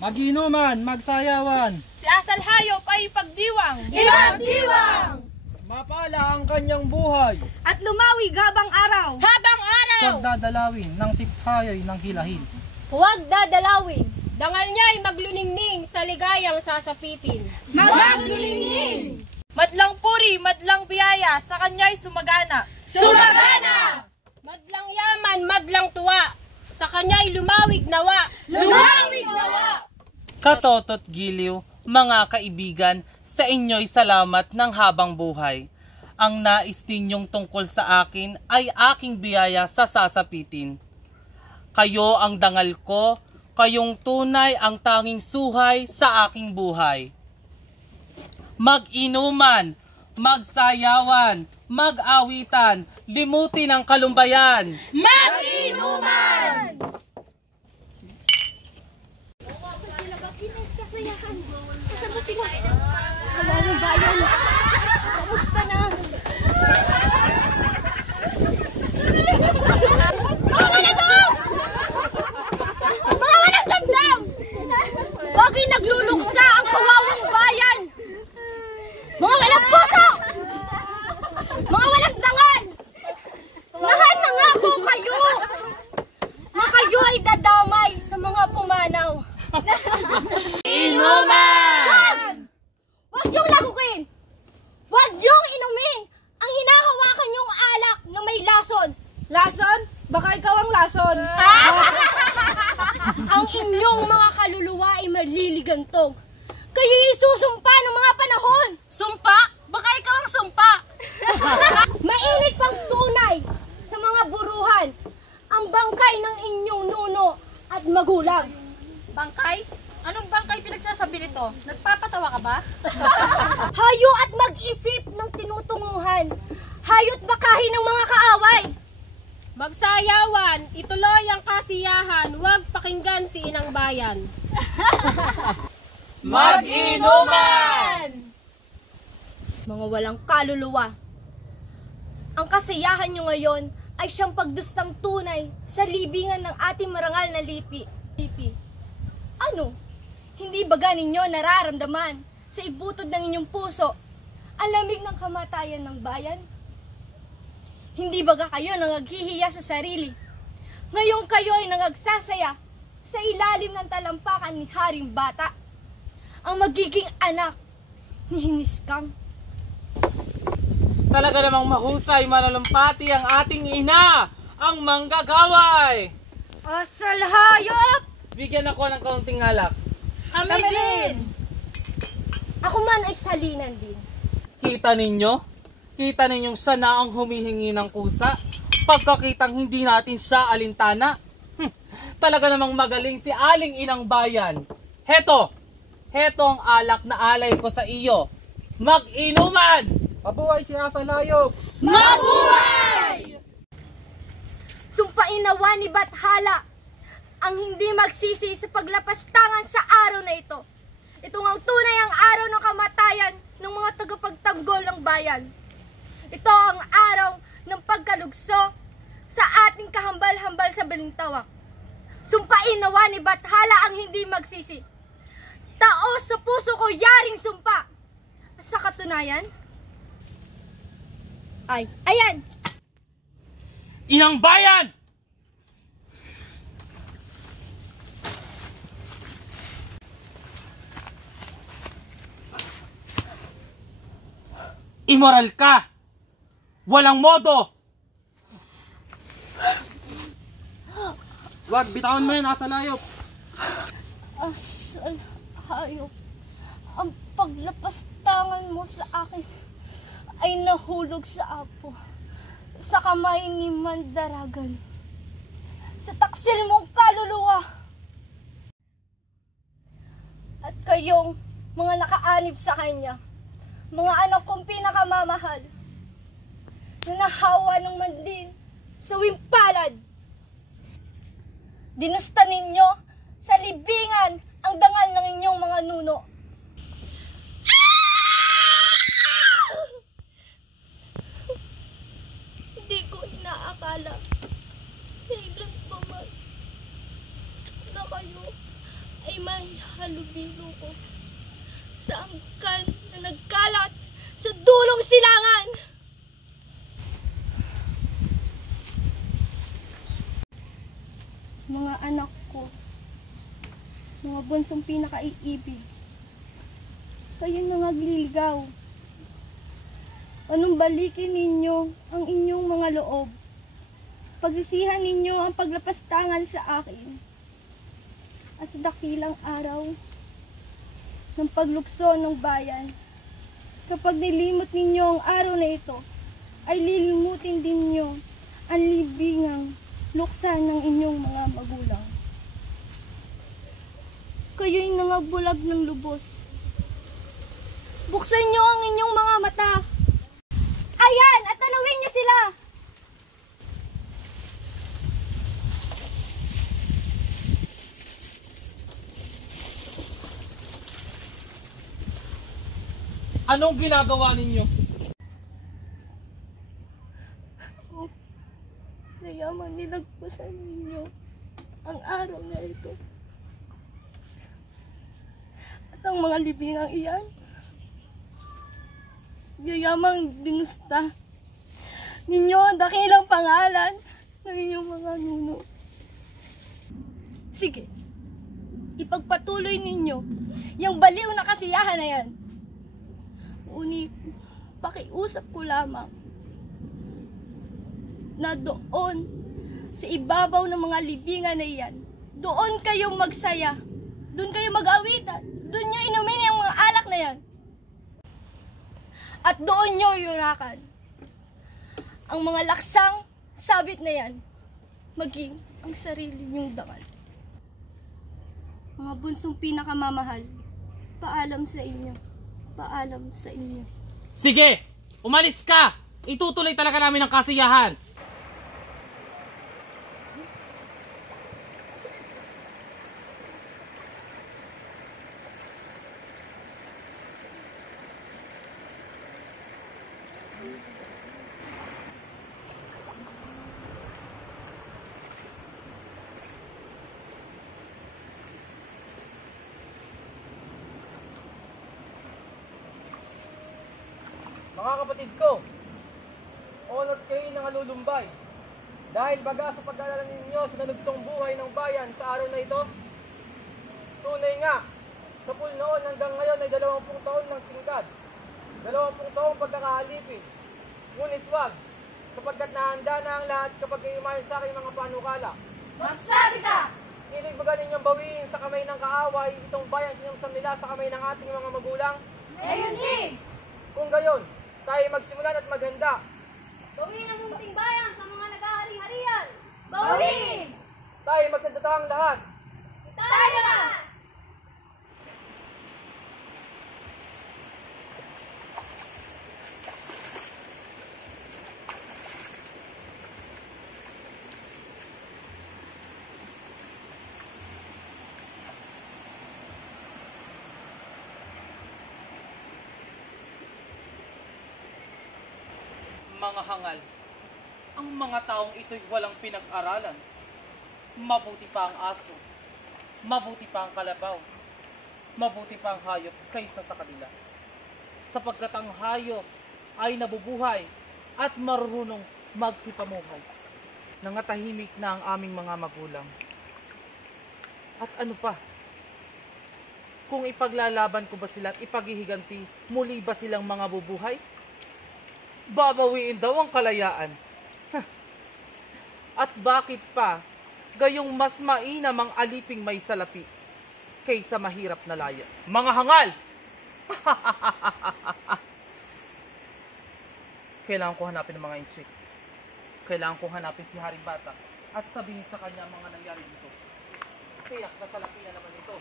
Maginuman, magsayawan. Si asal hayop ay pagdiwang. Ipagdiwang! Mapala ang kanyang buhay. At lumawig habang araw. Habang araw! Huwag dadalawin ng siphayoy ng hilahin. Huwag dadalawin. Dangal niya'y magluningning sa ligayang sasapitin. Magluningning! Madlang puri, madlang biyaya, sa kanya'y sumagana. Sumagana! Madlang yaman, madlang tuwa, sa kanya'y lumawig nawa. Lumawig nawa! Katoto't giliw, mga kaibigan, sa inyo'y salamat ng habang buhay. Ang nais ninyong tungkol sa akin ay aking biyaya sa sasapitin. Kayo ang dangal ko, kayong tunay ang tanging suhay sa aking buhay. Mag-inuman, magsayawan, mag-awitan, limutin ang kalumbayan. Mag-inuman! Saan ba sila? Kawalang bayan. Kamusta na? Mga walang damdam! Bakit nagluluksa ang kawawang bayan? Mga walang puso! Mga walang dangal! Lahat na nga ko kayo! Na kayo ay dadamay sa mga pumanaw. Inuman! Huwag niyong lagukin! Huwag niyong inumin ang hinahawakan niyong alak na may lason. Lason? Baka ikaw ang lason. Ang inyong mga kaluluwa ay maliligantong. Kayo'y isusumpa ng mga panahon. Sumpa? Baka ikaw ang sumpa. Mainit pang tunay sa mga buruhan ang bangkay ng inyong nuno at magulang. Bangkay? Anong bangkay pinagsasabi nito? Nagpapatawa ka ba? Hayo at mag-isip ng tinutunguhan. Hayo't bakahin ng mga kaaway. Magsayawan, ituloy ang kasiyahan, huwag pakinggan si inang bayan. Mag-inuman! Mga walang kaluluwa. Ang kasiyahan nyo ngayon ay siyang pagdustang tunay sa libingan ng ating marangal na lipi. Ano? Hindi baga ninyo nararamdaman sa ibutod ng inyong puso ang lamig ng kamatayan ng bayan? Hindi baga kayo nangaghihiya sa sarili? Ngayon kayo ay nangagsasaya sa ilalim ng talampakan ni Haring Bata, ang magiging anak ni Hingiskang. Talaga namang mahusay manulumpati ang ating ina, ang manggagaway. Asal hayop! Bigyan ako ng kaunting alak. Kami din! Ako man ay salinan din. Kita ninyo? Kita ninyong siya na ang humihingi ng kusa? Pagkakitang hindi natin siya alintana? Talaga namang magaling si Aling Inang Bayan. Heto ang alak na alay ko sa iyo. Mag-inuman! Mabuhay si asal hayop. Mabuhay! Sumpain nawa ni Bathala ang hindi magsisi sa paglapastangan sa araw na ito. Ito ang tunay ang araw ng kamatayan ng mga tagapagtanggol ng bayan. Ito ang araw ng pagkalugso sa ating kahambal-hambal sa balintawak. Sumpain nawa ni Bathala ang hindi magsisi. Taos sa puso ko yaring sumpa. Sa katunayan, ayan! Inang Bayan! Immoral ka! Walang modo! Wag, bitawan mo yan, asal hayop. Asal hayop, ang paglapastangan mo sa akin ay nahulog sa apo, sa kamay ni Mandaragan, sa taksil mong kaluluwa. At kayong mga nakaanib sa kanya, mga anak kong pinakamamahal, na nahawa ng mandin sa wimpalad. Dinusta ninyo sa libingan ang dangal ng inyong mga nuno. Hindi ko inaakala kailan pa man kayo ay may halubilo ko sa angkan na nagkalat sa dulong silangan. Mga anak ko, mga bunsong pinakaiibig, kayo nangagliligaw. Anong balikin ninyo ang inyong mga loob? Pagsisihan ninyo ang paglapastangan sa akin. At sa dakilang araw ng paglukso ng bayan, kapag nilimot ninyo ang araw na ito, ay lilimutin din ninyo ang libingang luksan ng inyong mga magulang. Kayo'y nangabulag ng lubos. Buksan nyo ang inyong mga mata. Ayan! At tanawin nyo sila! Anong ginagawa ninyo? Nayaman nilagpasan ninyo ang araw na ito. At ang mga libingang iyan, yayamang dinusta ninyo ang dakilang pangalan ng inyong mga nuno. Sige, ipagpatuloy ninyo yung baliw na kasiyahan na yan. Ngunit, pakiusap ko lamang na doon, sa ibabaw ng mga libingan na iyan, doon kayong magsaya, doon kayo mag-awitan, doon nyo inumin yung mga alak na yan. At doon nyo yurakan ang mga laksang sabit na yan, maging ang sarili nyong dangal. Mga bunsong pinakamamahal, paalam sa inyo. Paalam sa inyo. Sige! Umalis ka! Itutuloy talaga namin ang kasiyahan! Mga kapatid ko, onot kayo ng halulumbay. Dahil baga sa pag-aalala ninyo sa nalugsong buhay ng bayan sa araw na ito, tunay nga, sa pool noon hanggang ngayon ay 20 taon ng singkad, 20 taong pagkakaalipin. Ngunit wag, sapagkat nahanda na ang lahat kapag kayo umayon sa aking mga panukala. Magsabi ka! Ibig ba ninyong bawiin sa kamay ng kaaway itong bayan sinumsam nila sa kamay ng ating mga magulang? Ngayon din! Kung gayon, tayo magsimulan at maghanda. Bawin ang munting bayan sa mga nag-ahari-harian! Bawin! Tayo magsandatahang lahat. Tayo na! Mga hangal, ang mga taong ito'y walang pinag-aralan. Mabuti pa ang aso, mabuti pa ang kalabaw, mabuti pa ang hayop kaysa sa kanila. Sapagkat ang hayop ay nabubuhay at marunong magsipamuhay. Nangatahimik na ang aming mga magulang. At ano pa? Kung ipaglalaban ko ba sila at ipaghihiganti, muli ba silang mga bubuhay? Babawiin daw ang kalayaan. At bakit pa, gayong mas mainam ang aliping may salapi kaysa mahirap na laya? Mga hangal! Kailangan ko hanapin ng mga inchik. Kailangan ko hanapin si Haring Bata at sabihin sa kanya ang mga nangyari dito. Kaya kasalapi na naman ito.